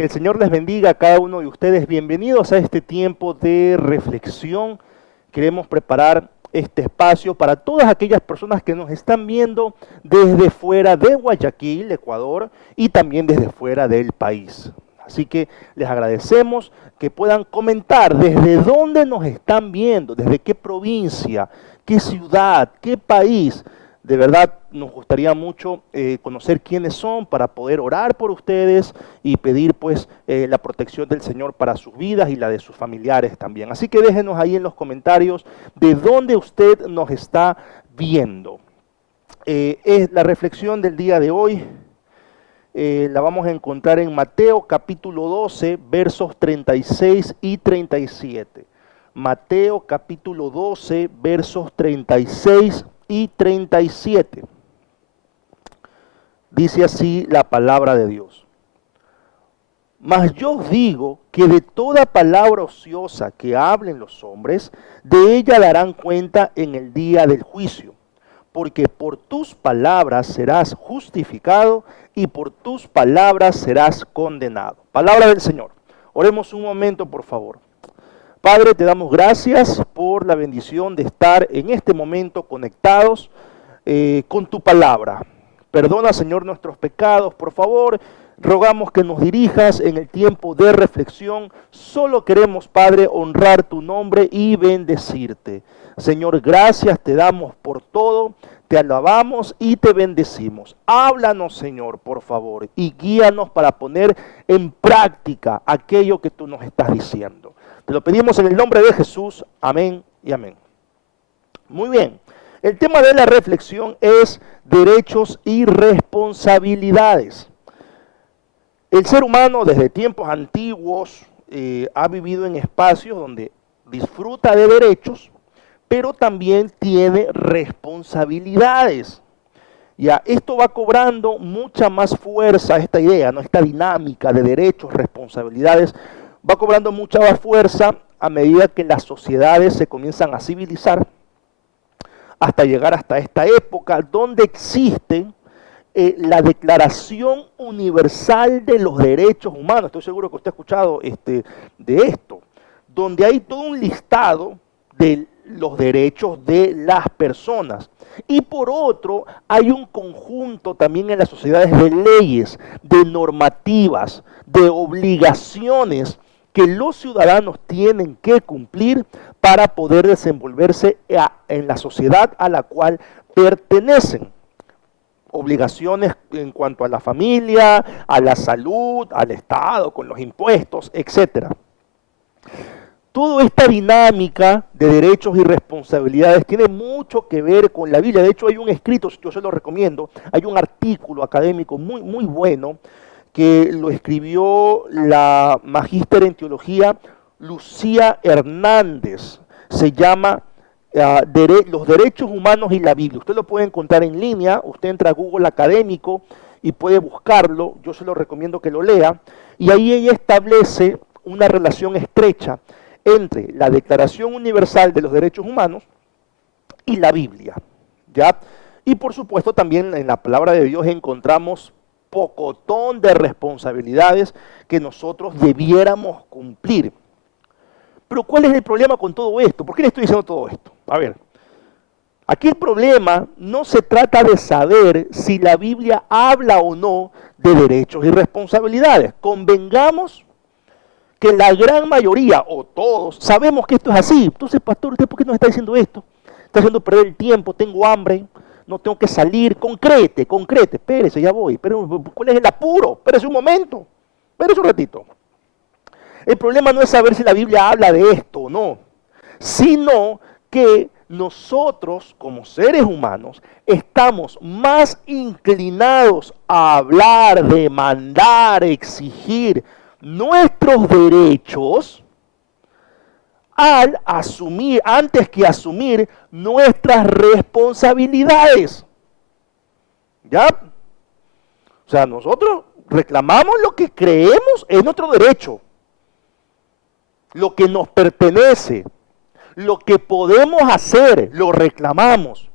Que el Señor les bendiga a cada uno de ustedes. Bienvenidos a este tiempo de reflexión. Queremos preparar este espacio para todas aquellas personas que nos están viendo desde fuera de Guayaquil, Ecuador, y también desde fuera del país. Así que les agradecemos que puedan comentar desde dónde nos están viendo, desde qué provincia, qué ciudad, qué país. De verdad nos gustaría mucho conocer quiénes son para poder orar por ustedes y pedir pues la protección del Señor para sus vidas y la de sus familiares también. Así que déjenos ahí en los comentarios de dónde usted nos está viendo. Es la reflexión del día de hoy. La vamos a encontrar en Mateo capítulo 12, versos 36 y 37. Mateo capítulo 12, versos 36 y 37. Dice así la palabra de Dios. Mas yo os digo que de toda palabra ociosa que hablen los hombres, de ella darán cuenta en el día del juicio. Porque por tus palabras serás justificado y por tus palabras serás condenado. Palabra del Señor. Oremos un momento, por favor. Padre, te damos gracias por la bendición de estar en este momento conectados con tu palabra. Perdona, Señor, nuestros pecados, por favor. Rogamos que nos dirijas en el tiempo de reflexión. Solo queremos, Padre, honrar tu nombre y bendecirte. Señor, gracias te damos por todo. Te alabamos y te bendecimos. Háblanos, Señor, por favor, y guíanos para poner en práctica aquello que tú nos estás diciendo. Te lo pedimos en el nombre de Jesús. Amén y amén. Muy bien. El tema de la reflexión es derechos y responsabilidades. El ser humano desde tiempos antiguos ha vivido en espacios donde disfruta de derechos, pero también tiene responsabilidades. Ya, esto va cobrando mucha más fuerza, esta idea, ¿no? Esta dinámica de derechos, responsabilidades, va cobrando mucha más fuerza a medida que las sociedades se comienzan a civilizar, hasta llegar hasta esta época donde existe la Declaración Universal de los Derechos Humanos. Estoy seguro que usted ha escuchado de esto, donde hay todo un listado de los derechos de las personas. Y por otro, hay un conjunto también en las sociedades de leyes, de normativas, de obligaciones que los ciudadanos tienen que cumplir para poder desenvolverse en la sociedad a la cual pertenecen. Obligaciones en cuanto a la familia, a la salud, al Estado, con los impuestos, etc. Toda esta dinámica de derechos y responsabilidades tiene mucho que ver con la Biblia. De hecho, hay un escrito, yo se lo recomiendo, hay un artículo académico muy, muy bueno que lo escribió la magíster en teología Lucía Hernández. Se llama Los derechos humanos y la Biblia. Usted lo puede encontrar en línea, usted entra a Google Académico y puede buscarlo. Yo se lo recomiendo que lo lea. Y ahí ella establece una relación estrecha entre la Declaración Universal de los Derechos Humanos y la Biblia, ¿ya? Y por supuesto también en la palabra de Dios encontramos pocotón de responsabilidades que nosotros debiéramos cumplir. Pero ¿cuál es el problema con todo esto? ¿Por qué le estoy diciendo todo esto? A ver, aquí el problema no se trata de saber si la Biblia habla o no de derechos y responsabilidades. Convengamos que la gran mayoría, o todos, sabemos que esto es así. Entonces, pastor, ¿usted por qué nos está diciendo esto? Está haciendo perder el tiempo, tengo hambre, no tengo que salir. Concrete, espérese, ya voy. Pero, ¿cuál es el apuro? Espérese un momento, espérese un ratito. El problema no es saber si la Biblia habla de esto o no, sino que nosotros, como seres humanos, estamos más inclinados a hablar, demandar, exigir nuestros derechos antes que asumir nuestras responsabilidades. ¿Ya? O sea, nosotros reclamamos lo que creemos es nuestro derecho, lo que nos pertenece, lo que podemos hacer, lo reclamamos.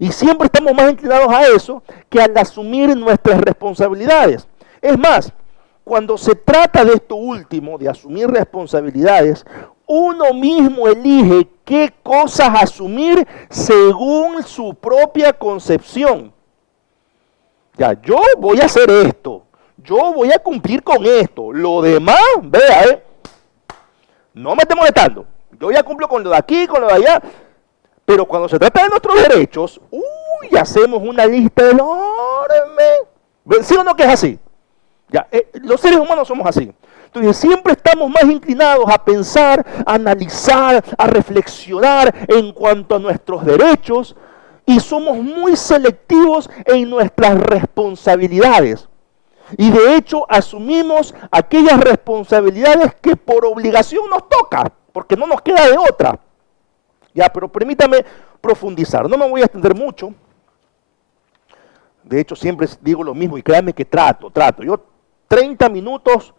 Y siempre estamos más inclinados a eso que al asumir nuestras responsabilidades. Es más, cuando se trata de esto último, de asumir responsabilidades, uno mismo elige qué cosas asumir según su propia concepción. Ya, yo voy a hacer esto, yo voy a cumplir con esto, lo demás, vea, no me esté molestando, yo ya cumplo con lo de aquí, con lo de allá, pero cuando se trata de nuestros derechos, hacemos una lista enorme. ¿Sí o no que es así? Ya, los seres humanos somos así. Entonces siempre estamos más inclinados a pensar, a analizar, a reflexionar en cuanto a nuestros derechos y somos muy selectivos en nuestras responsabilidades. Y de hecho asumimos aquellas responsabilidades que por obligación nos toca, porque no nos queda de otra. Ya, pero permítame profundizar. No me voy a extender mucho. De hecho, siempre digo lo mismo y créanme que trato. Yo 30 minutos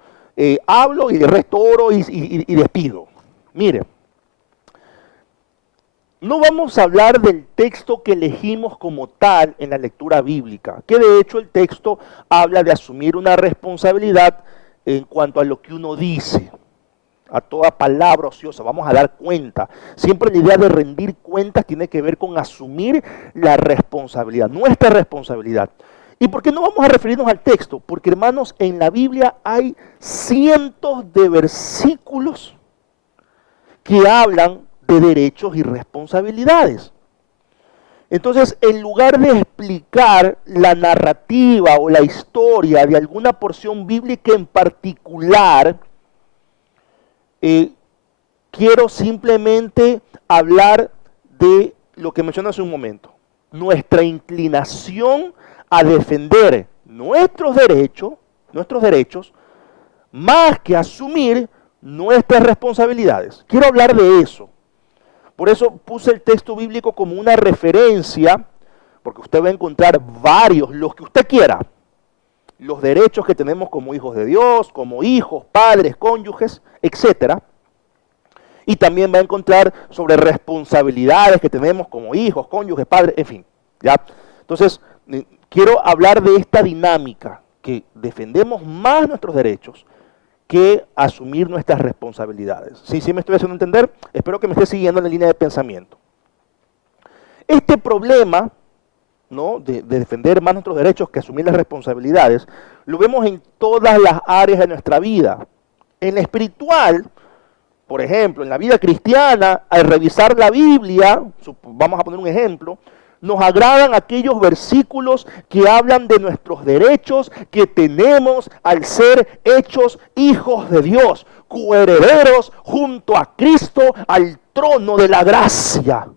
hablo y el resto oro y despido. Mire, no vamos a hablar del texto que elegimos como tal en la lectura bíblica, que de hecho el texto habla de asumir una responsabilidad en cuanto a lo que uno dice, a toda palabra ociosa, vamos a dar cuenta. Siempre la idea de rendir cuentas tiene que ver con asumir la responsabilidad, nuestra responsabilidad. ¿Y por qué no vamos a referirnos al texto? Porque hermanos, en la Biblia hay cientos de versículos que hablan de derechos y responsabilidades. Entonces, en lugar de explicar la narrativa o la historia de alguna porción bíblica en particular, quiero simplemente hablar de lo que mencioné hace un momento. Nuestra inclinación a defender nuestros derechos, más que asumir nuestras responsabilidades. Quiero hablar de eso. Por eso puse el texto bíblico como una referencia, porque usted va a encontrar varios, los que usted quiera, los derechos que tenemos como hijos de Dios, como hijos, padres, cónyuges, etcétera. Y también va a encontrar sobre responsabilidades que tenemos como hijos, cónyuges, padres, en fin. ¿Ya? Entonces, quiero hablar de esta dinámica, que defendemos más nuestros derechos que asumir nuestras responsabilidades. ¿Sí me estoy haciendo entender? Espero que me esté siguiendo en la línea de pensamiento. Este problema, ¿no?, de defender más nuestros derechos que asumir las responsabilidades, lo vemos en todas las áreas de nuestra vida. En la espiritual, por ejemplo, en la vida cristiana, al revisar la Biblia, vamos a poner un ejemplo, nos agradan aquellos versículos que hablan de nuestros derechos que tenemos al ser hechos hijos de Dios, coherederos junto a Cristo al trono de la gracia.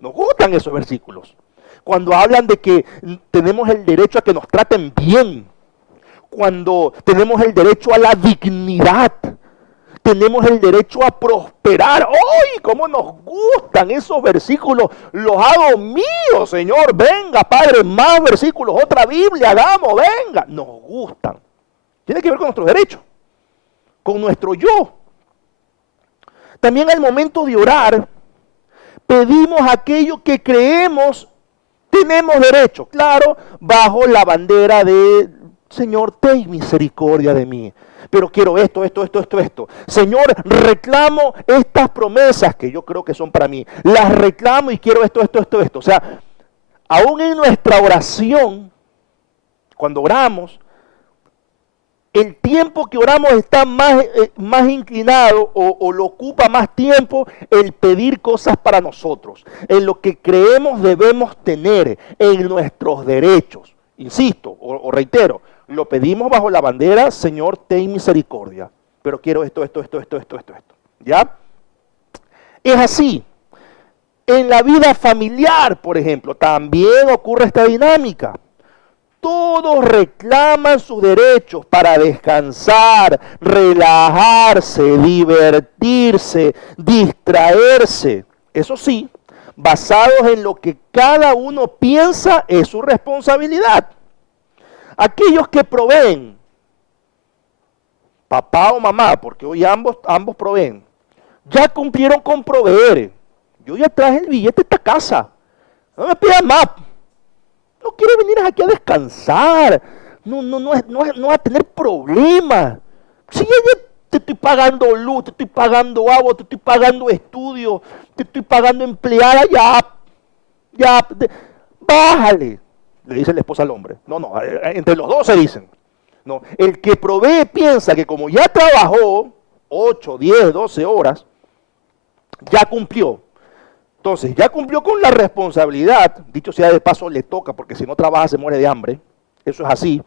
Nos gustan esos versículos. Cuando hablan de que tenemos el derecho a que nos traten bien, cuando tenemos el derecho a la dignidad, tenemos el derecho a prosperar. ¡Ay, cómo nos gustan esos versículos! Los hago míos, Señor. Venga, Padre, más versículos, otra Biblia, hagamos, venga. Nos gustan. Tiene que ver con nuestros derechos, con nuestro yo. También al momento de orar, pedimos aquello que creemos tenemos derecho. Claro, bajo la bandera de, Señor, ten misericordia de mí. Pero quiero esto. Señor, reclamo estas promesas que yo creo que son para mí. Las reclamo y quiero esto. O sea, aún en nuestra oración, cuando oramos, el tiempo que oramos está más inclinado o lo ocupa más tiempo el pedir cosas para nosotros, en lo que creemos debemos tener, en nuestros derechos. Insisto o reitero, lo pedimos bajo la bandera, Señor, ten misericordia, pero quiero esto. ¿Ya? Es así. En la vida familiar, por ejemplo, también ocurre esta dinámica. Todos reclaman sus derechos para descansar, relajarse, divertirse, distraerse. Eso sí, basados en lo que cada uno piensa es su responsabilidad. Aquellos que proveen, papá o mamá, porque hoy ambos proveen, ya cumplieron con proveer. Yo ya traje el billete de esta casa, no me pidan más. No quiere venir aquí a descansar, no vas a tener problemas. Si ya te estoy pagando luz, te estoy pagando agua, te estoy pagando estudio, te estoy pagando empleada, bájale, le dice la esposa al hombre. No, entre los dos se dicen. No, el que provee piensa que como ya trabajó 8, 10, 12 horas, ya cumplió. Entonces, ya cumplió con la responsabilidad, dicho sea de paso, le toca, porque si no trabaja se muere de hambre. Eso es así.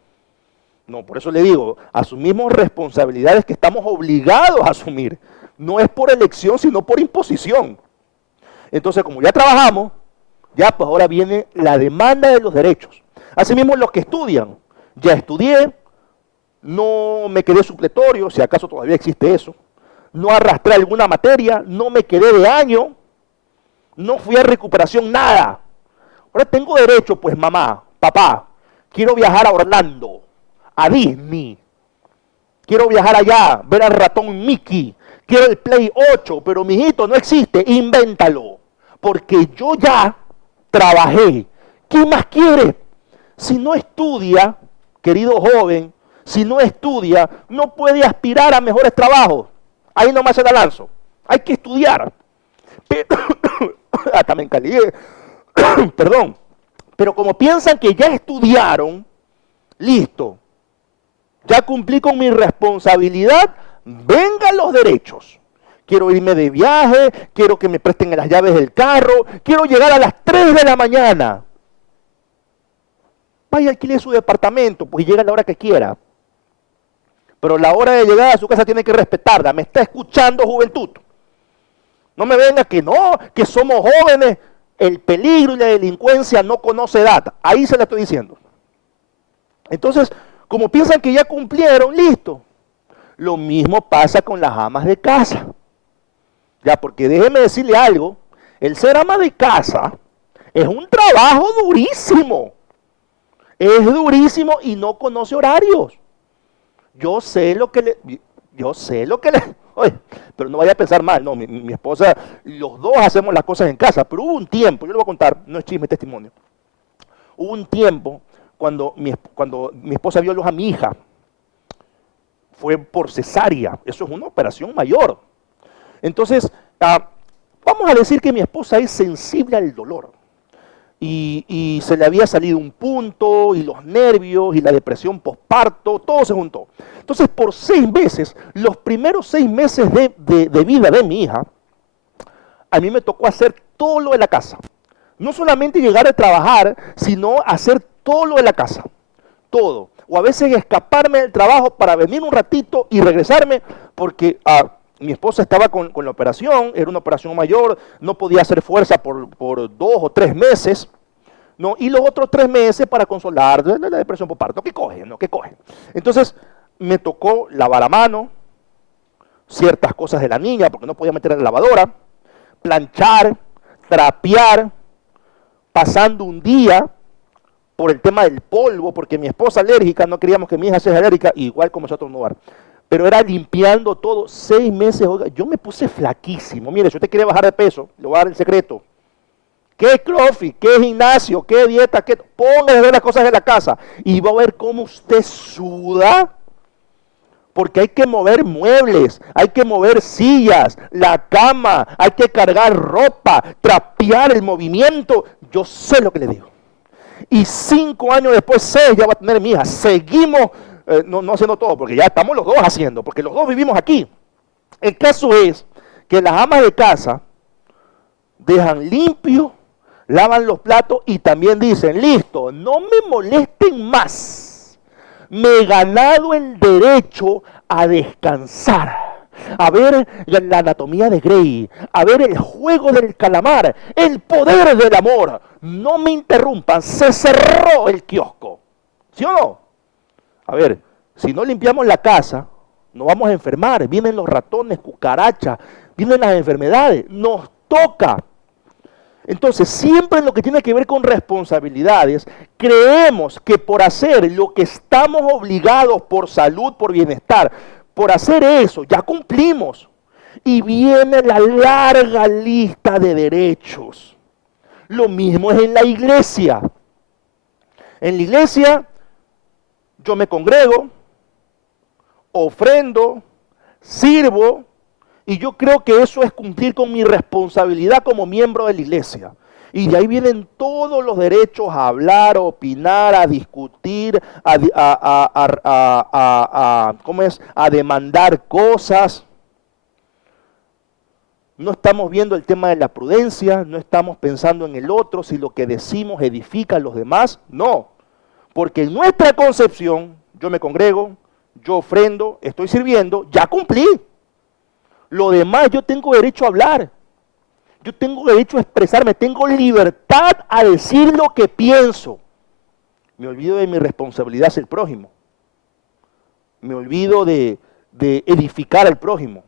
No, por eso le digo, asumimos responsabilidades que estamos obligados a asumir. No es por elección, sino por imposición. Entonces, como ya trabajamos, ya pues ahora viene la demanda de los derechos. Asimismo, los que estudian. Ya estudié, no me quedé supletorio, si acaso todavía existe eso. No arrastré alguna materia, no me quedé de año, no fui a recuperación, nada. Ahora tengo derecho, pues mamá, papá, quiero viajar a Orlando, a Disney. Quiero viajar allá, ver al ratón Mickey. Quiero el Play 8, pero mijito no existe, invéntalo. Porque yo ya trabajé. ¿Qué más quieres? Si no estudia, querido joven, si no estudia, no puede aspirar a mejores trabajos. Ahí nomás se la lanzo. Hay que estudiar. Pero, hasta me encaligué. Perdón. Pero como piensan que ya estudiaron, listo. Ya cumplí con mi responsabilidad, vengan los derechos. Quiero irme de viaje, quiero que me presten las llaves del carro, quiero llegar a las 3 de la mañana. Vaya, alquile su departamento, pues llega a la hora que quiera. Pero la hora de llegada a su casa tiene que respetarla. ¿Me está escuchando, juventud? No me venga que no, que somos jóvenes. El peligro y la delincuencia no conoce edad. Ahí se la estoy diciendo. Entonces, como piensan que ya cumplieron, listo. Lo mismo pasa con las amas de casa. Ya, porque déjeme decirle algo. El ser ama de casa es un trabajo durísimo. Es durísimo y no conoce horarios. Yo sé lo que le... Oye, pero no vaya a pensar mal, no, mi esposa, los dos hacemos las cosas en casa, pero hubo un tiempo, yo le voy a contar, no es chisme, es testimonio. Hubo un tiempo cuando mi esposa vio a luz a mi hija, fue por cesárea, eso es una operación mayor. Entonces, vamos a decir que mi esposa es sensible al dolor. Y se le había salido un punto, y los nervios, y la depresión posparto, todo se juntó. Entonces, por 6 meses, los primeros 6 meses de vida de mi hija, a mí me tocó hacer todo lo de la casa. No solamente llegar a trabajar, sino hacer todo lo de la casa. Todo. O a veces escaparme del trabajo para venir un ratito y regresarme, porque mi esposa estaba con la operación, era una operación mayor, no podía hacer fuerza por 2 o 3 meses, ¿no? Y los otros 3 meses para consolar la depresión por parto. ¿Qué coge? ¿No? ¿Qué coge? Entonces, me tocó lavar a mano ciertas cosas de la niña, porque no podía meter en la lavadora, planchar, trapear, pasando un día por el tema del polvo, porque mi esposa alérgica, no queríamos que mi hija sea alérgica, igual como nosotros no. Pero era limpiando todo, 6 meses, oiga, yo me puse flaquísimo. Mire, si usted quiere bajar de peso, le voy a dar el secreto. ¿Qué CrossFit? ¿Qué gimnasio? ¿Qué dieta? Póngase a ver las cosas de la casa y va a ver cómo usted suda. Porque hay que mover muebles, hay que mover sillas, la cama, hay que cargar ropa, trapear el movimiento. Yo sé lo que le digo. Y 5 años después, 6 ya va a tener mi hija. Seguimos no haciendo todo, porque ya estamos los dos haciendo, porque los dos vivimos aquí. El caso es que las amas de casa dejan limpio, lavan los platos y también dicen, listo, no me molesten más. Me he ganado el derecho a descansar, a ver la anatomía de Grey, a ver el juego del calamar, el poder del amor. No me interrumpan, se cerró el kiosco. ¿Sí o no? A ver, si no limpiamos la casa, nos vamos a enfermar. Vienen los ratones, cucarachas, vienen las enfermedades. Nos toca. Entonces, siempre en lo que tiene que ver con responsabilidades, creemos que por hacer lo que estamos obligados por salud, por bienestar, por hacer eso, ya cumplimos. Y viene la larga lista de derechos. Lo mismo es en la iglesia. En la iglesia, yo me congrego, ofrendo, sirvo, y yo creo que eso es cumplir con mi responsabilidad como miembro de la iglesia. Y de ahí vienen todos los derechos a hablar, a opinar, a discutir, ¿cómo es? A demandar cosas. No estamos viendo el tema de la prudencia, no estamos pensando en el otro, si lo que decimos edifica a los demás. No, porque en nuestra concepción, yo me congrego, yo ofrendo, estoy sirviendo, ya cumplí. Lo demás yo tengo derecho a hablar, yo tengo derecho a expresarme, tengo libertad a decir lo que pienso. Me olvido de mi responsabilidad hacia el prójimo. Me olvido de edificar al prójimo.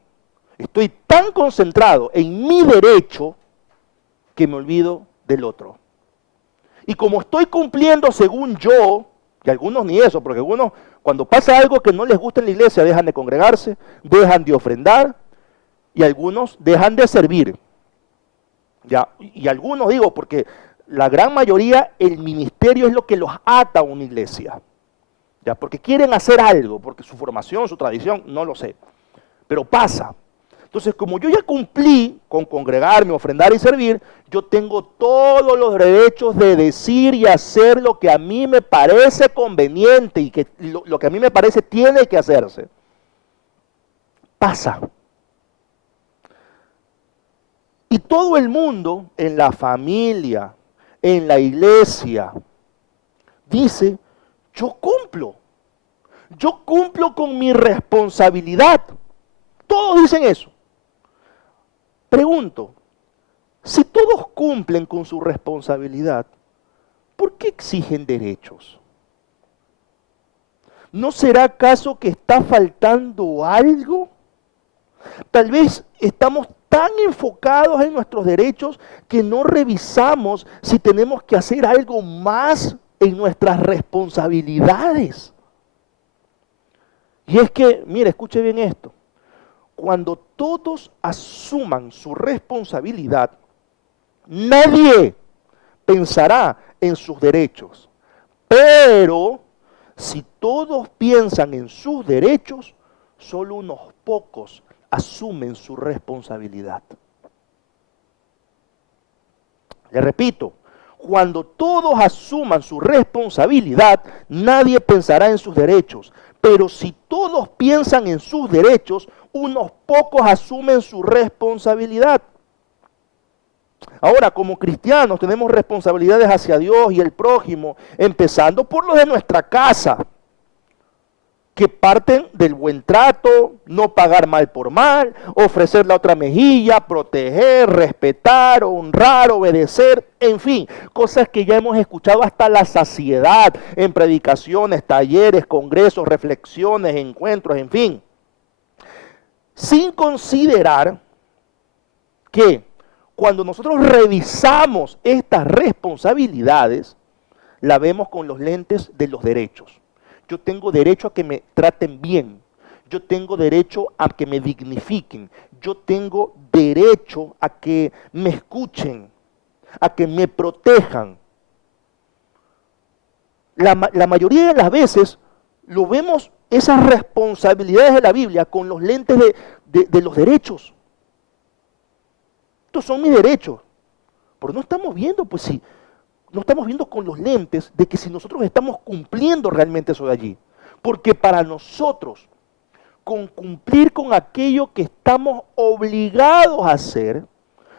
Estoy tan concentrado en mi derecho que me olvido del otro. Y como estoy cumpliendo según yo, y algunos ni eso, porque algunos cuando pasa algo que no les gusta en la iglesia dejan de congregarse, dejan de ofrendar y algunos dejan de servir. Ya, y algunos digo, porque la gran mayoría el ministerio es lo que los ata a una iglesia. Ya, porque quieren hacer algo, porque su formación, su tradición, no lo sé. Pero pasa. Entonces, como yo ya cumplí con congregarme, ofrendar y servir, yo tengo todos los derechos de decir y hacer lo que a mí me parece conveniente y que lo que a mí me parece tiene que hacerse. Pasa. Y todo el mundo en la familia, en la iglesia, dice, yo cumplo con mi responsabilidad. Todos dicen eso. Pregunto, si todos cumplen con su responsabilidad, ¿por qué exigen derechos? ¿No será acaso que está faltando algo? Tal vez estamos tan enfocados en nuestros derechos que no revisamos si tenemos que hacer algo más en nuestras responsabilidades. Y es que, mire, escuche bien esto. Cuando todos asuman su responsabilidad, nadie pensará en sus derechos. Pero si todos piensan en sus derechos, solo unos pocos asumen su responsabilidad. Le repito, cuando todos asuman su responsabilidad, nadie pensará en sus derechos. Pero si todos piensan en sus derechos, unos pocos asumen su responsabilidad. Ahora, como cristianos, tenemos responsabilidades hacia Dios y el prójimo, empezando por los de nuestra casa, que parten del buen trato, no pagar mal por mal, ofrecer la otra mejilla, proteger, respetar, honrar, obedecer, en fin, cosas que ya hemos escuchado hasta la saciedad en predicaciones, talleres, congresos, reflexiones, encuentros, en fin. Sin considerar que cuando nosotros revisamos estas responsabilidades, la vemos con los lentes de los derechos. Yo tengo derecho a que me traten bien. Yo tengo derecho a que me dignifiquen. Yo tengo derecho a que me escuchen, a que me protejan. La mayoría de las veces lo vemos, esas responsabilidades de la Biblia, con los lentes de los derechos. Estos son mis derechos. Pero no estamos viendo, pues sí. No estamos viendo con los lentes de que si nosotros estamos cumpliendo realmente eso de allí. Porque para nosotros, con cumplir con aquello que estamos obligados a hacer,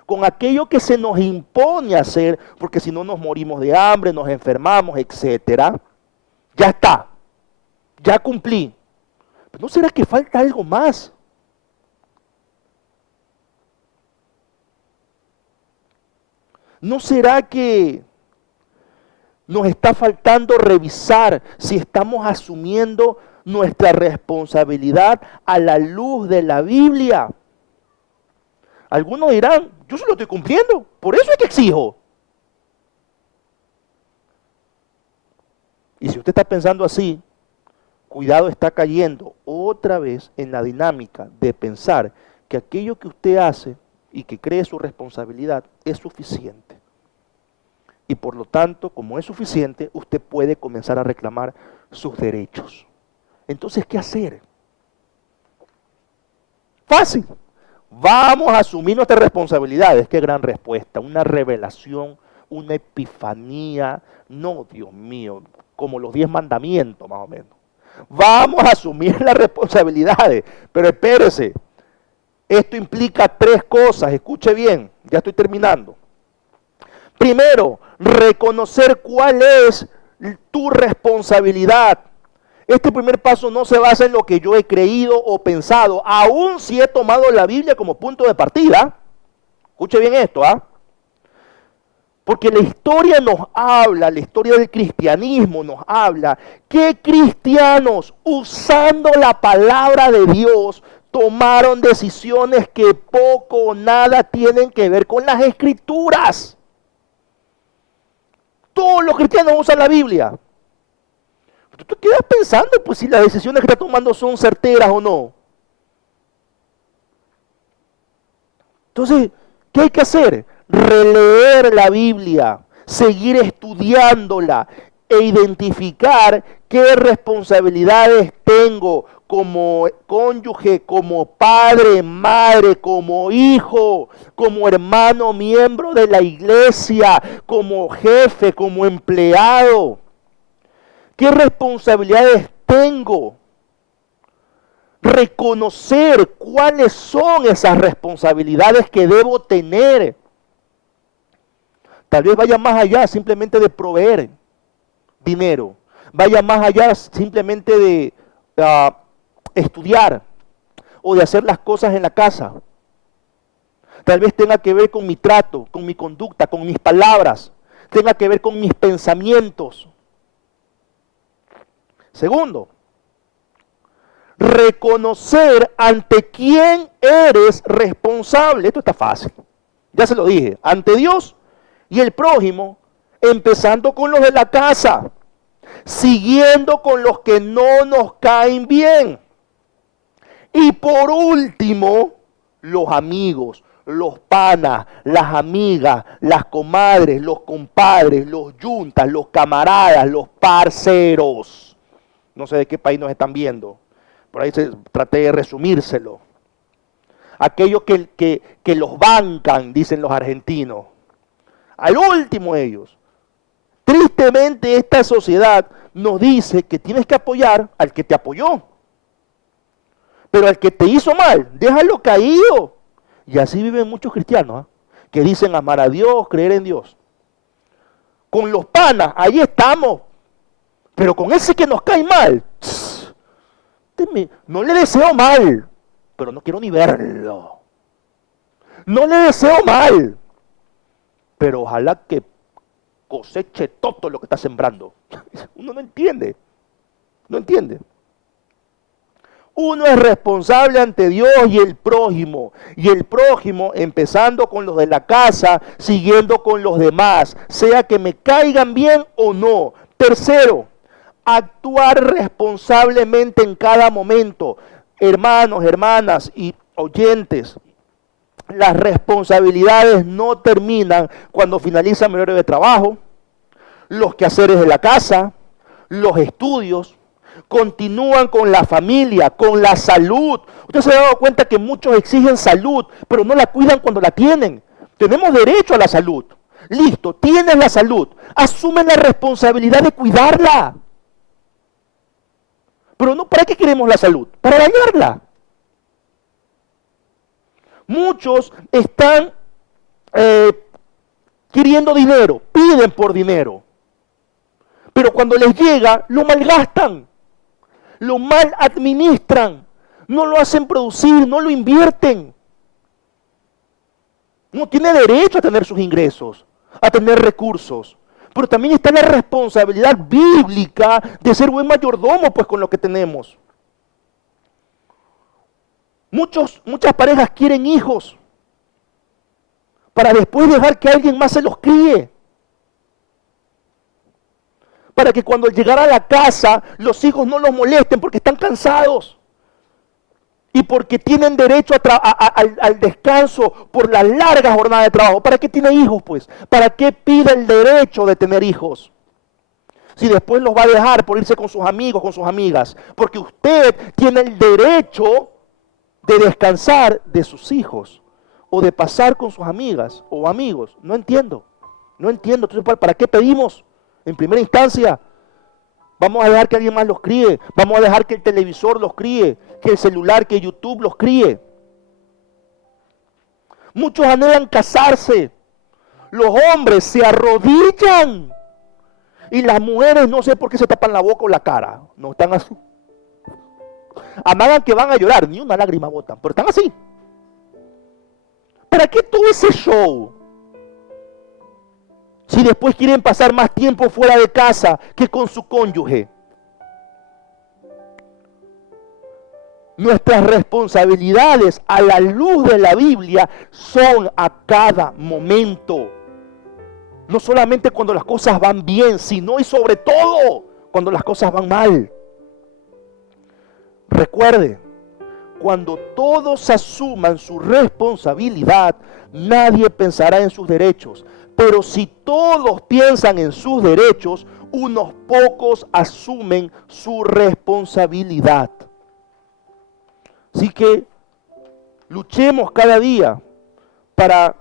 con aquello que se nos impone a hacer, porque si no nos morimos de hambre, nos enfermamos, etcétera, ya está, ya cumplí. ¿Pero no será que falta algo más? ¿No será que nos está faltando revisar si estamos asumiendo nuestra responsabilidad a la luz de la Biblia? Algunos dirán, yo se lo estoy cumpliendo, por eso es que exijo. Y si usted está pensando así, cuidado, está cayendo otra vez en la dinámica de pensar que aquello que usted hace y que cree su responsabilidad es suficiente. Y por lo tanto, como es suficiente, usted puede comenzar a reclamar sus derechos. Entonces, ¿qué hacer? Fácil. Vamos a asumir nuestras responsabilidades. Qué gran respuesta. Una revelación, una epifanía. No, Dios mío, como los 10 mandamientos más o menos. Vamos a asumir las responsabilidades. Pero espérese, esto implica 3 cosas. Escuche bien, ya estoy terminando. Primero, reconocer cuál es tu responsabilidad. Este primer paso no se basa en lo que yo he creído o pensado, aun si he tomado la Biblia como punto de partida. Escuche bien esto, ¿ah? Porque la historia nos habla, la historia del cristianismo nos habla que cristianos, usando la palabra de Dios, tomaron decisiones que poco o nada tienen que ver con las escrituras. Todos los cristianos usan la Biblia. Tú te quedas pensando, pues, si las decisiones que está tomando son certeras o no. Entonces, ¿qué hay que hacer? Releer la Biblia, seguir estudiándola e identificar qué responsabilidades tengo como cónyuge, como padre, madre, como hijo, como hermano, miembro de la iglesia, como jefe, como empleado. ¿Qué responsabilidades tengo? Reconocer cuáles son esas responsabilidades que debo tener. Tal vez vaya más allá simplemente de proveer dinero. Vaya más allá simplemente de estudiar o de hacer las cosas en la casa. Tal vez tenga que ver con mi trato, con mi conducta, con mis palabras. Tenga que ver con mis pensamientos. Segundo, reconocer ante quién eres responsable. Esto está fácil. Ya se lo dije. Ante Dios y el prójimo, empezando con los de la casa, siguiendo con los que no nos caen bien. Y por último, los amigos, los panas, las amigas, las comadres, los compadres, los yuntas, los camaradas, los parceros. No sé de qué país nos están viendo. Por ahí traté de resumírselo. Aquellos que los bancan, dicen los argentinos. Al último ellos. Tristemente esta sociedad nos dice que tienes que apoyar al que te apoyó. Pero al que te hizo mal, déjalo caído. Y así viven muchos cristianos, que dicen amar a Dios, creer en Dios. Con los panas, ahí estamos. Pero con ese que nos cae mal, no le deseo mal, pero no quiero ni verlo. No le deseo mal, pero ojalá que coseche todo lo que está sembrando. Uno no entiende, no entiende. Uno es responsable ante Dios y el prójimo, empezando con los de la casa, siguiendo con los demás, sea que me caigan bien o no. Tercero, actuar responsablemente en cada momento. Hermanos, hermanas y oyentes, las responsabilidades no terminan cuando finaliza mi horario de trabajo, los quehaceres de la casa, los estudios, continúan con la familia, con la salud. Usted se ha dado cuenta que muchos exigen salud, pero no la cuidan cuando la tienen. Tenemos derecho a la salud. Listo, tienes la salud. Asumen la responsabilidad de cuidarla. Pero no, ¿para qué queremos la salud? Para dañarla. Muchos están queriendo dinero, piden por dinero. Pero cuando les llega, lo malgastan, lo mal administran, no lo hacen producir, no lo invierten. No tiene derecho a tener sus ingresos, a tener recursos. Pero también está la responsabilidad bíblica de ser buen mayordomo, pues, con lo que tenemos. Muchas parejas quieren hijos para después dejar que alguien más se los críe. Para que cuando llegar a la casa los hijos no los molesten porque están cansados. Y porque tienen derecho al descanso por la larga jornada de trabajo. ¿Para qué tiene hijos, pues? ¿Para qué pide el derecho de tener hijos? si después los va a dejar por irse con sus amigos, con sus amigas? Porque usted tiene el derecho de descansar de sus hijos o de pasar con sus amigas o amigos. No entiendo. Entonces, ¿para qué pedimos en primera instancia? Vamos a dejar que alguien más los críe. Vamos a dejar que el televisor los críe, que el celular, que YouTube los críe. Muchos anhelan casarse. Los hombres se arrodillan. Y las mujeres no sé por qué se tapan la boca o la cara. No están así. Amagan que van a llorar. Ni una lágrima botan. Pero están así. ¿Para qué todo ese show? Si después quieren pasar más tiempo fuera de casa que con su cónyuge. Nuestras responsabilidades a la luz de la Biblia son a cada momento. No solamente cuando las cosas van bien, sino y sobre todo cuando las cosas van mal. Recuerde, cuando todos asuman su responsabilidad, nadie pensará en sus derechos. Pero si todos piensan en sus derechos, unos pocos asumen su responsabilidad. Así que luchemos cada día para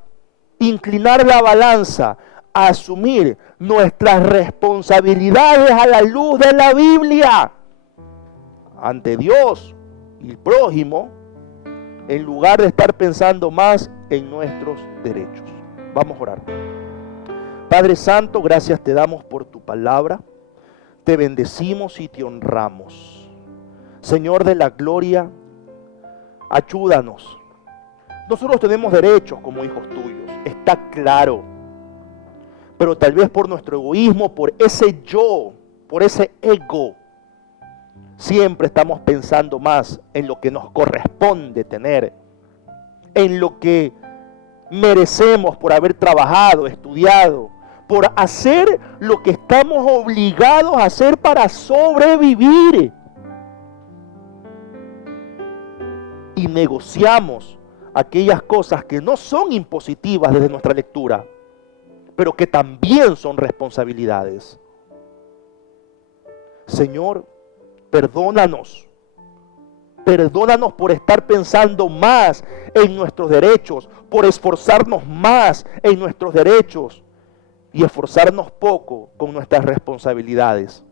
inclinar la balanza a asumir nuestras responsabilidades a la luz de la Biblia ante Dios y el prójimo, en lugar de estar pensando más en nuestros derechos. Vamos a orar. Padre Santo, gracias te damos por tu palabra. Te bendecimos y te honramos. Señor de la gloria, ayúdanos. Nosotros tenemos derechos como hijos tuyos, está claro. Pero tal vez por nuestro egoísmo, por ese yo, por ese ego, siempre estamos pensando más en lo que nos corresponde tener, en lo que merecemos por haber trabajado, estudiado, por hacer lo que estamos obligados a hacer para sobrevivir. Y negociamos aquellas cosas que no son impositivas desde nuestra lectura, pero que también son responsabilidades. Señor, perdónanos. Perdónanos por estar pensando más en nuestros derechos, por esforzarnos más en nuestros derechos y esforzarnos poco con nuestras responsabilidades.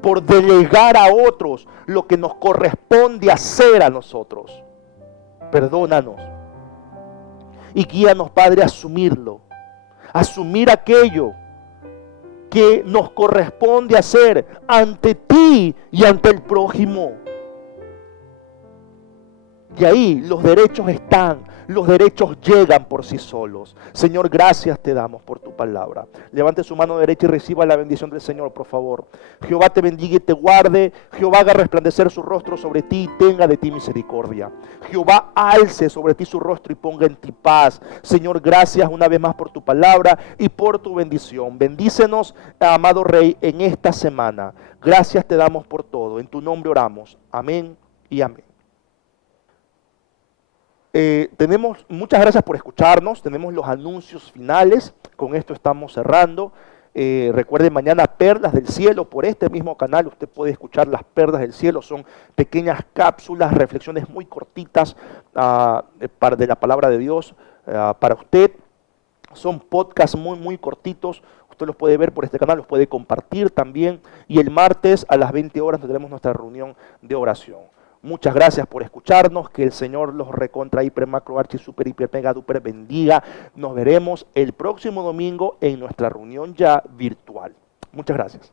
Por delegar a otros lo que nos corresponde hacer a nosotros. Perdónanos. Y guíanos, Padre, a asumirlo. Asumir aquello que nos corresponde hacer ante ti y ante el prójimo. Y ahí los derechos están, los derechos llegan por sí solos. Señor, gracias te damos por tu palabra. Levante su mano derecha y reciba la bendición del Señor, por favor. Jehová te bendiga y te guarde. Jehová haga resplandecer su rostro sobre ti y tenga de ti misericordia. Jehová alce sobre ti su rostro y ponga en ti paz. Señor, gracias una vez más por tu palabra y por tu bendición. Bendícenos, amado Rey, en esta semana. Gracias te damos por todo. En tu nombre oramos. Amén y amén. Muchas gracias por escucharnos. Tenemos los anuncios finales. Con esto estamos cerrando. Recuerden, mañana Perlas del Cielo, por este mismo canal usted puede escuchar las Perlas del Cielo. Son pequeñas cápsulas, reflexiones muy cortitas de la palabra de Dios para usted. Son podcasts muy cortitos. Usted los puede ver por este canal, los puede compartir también. Y el martes a las 20 horas tendremos nuestra reunión de oración. Muchas gracias por escucharnos, que el Señor los recontra, hiper, macro, archi, super, hiper, mega, duper bendiga. Nos veremos el próximo domingo en nuestra reunión ya virtual. Muchas gracias.